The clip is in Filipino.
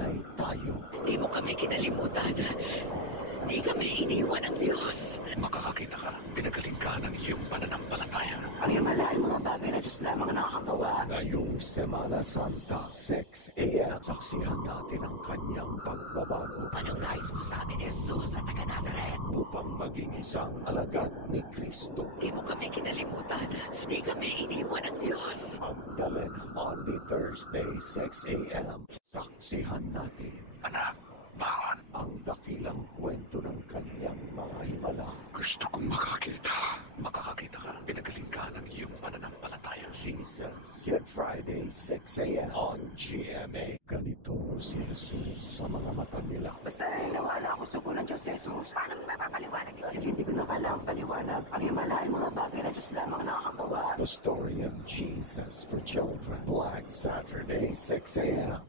naghiwalay tayo. Di mo kami kinalimutan. Di kami iniwan ng Diyos. Makakakita ka, pinagaling ka ng iyong pananampalataya. Ang himala ay mga bagay na Diyos lamang nakakagawa. Ngayong Semana Santa, 6 a.m. Saksihan natin ang kanyang pagbabago Anong nais mo sa amin, Jesus na taga Nazaret? upang maging isang alagad ni Kristo. Di mo kami kinalimutan. Di kami iniwan ng Diyos. Magdalena on the Thursday, 6 a.m. Saksihan natin Anak, bangon. ang dakilang kwento ng kanyang mga himala. Gusto kong makakita. Makakakita ka, pinagaling ka ng iyong pananampalataya. Jesus, Good Friday, 6 a.m. on GMA. Ganito si Jesus sa mga mata nila. Basta naiwala ako sugo ng Diyos, Jesus. Paano mo mapapaliwanag yun? Hindi ko na kailangang paliwanag. Ang himala ay mga bagay na Diyos lamang nakakagawa. The story of Jesus for children. Black Saturday, 6 a.m.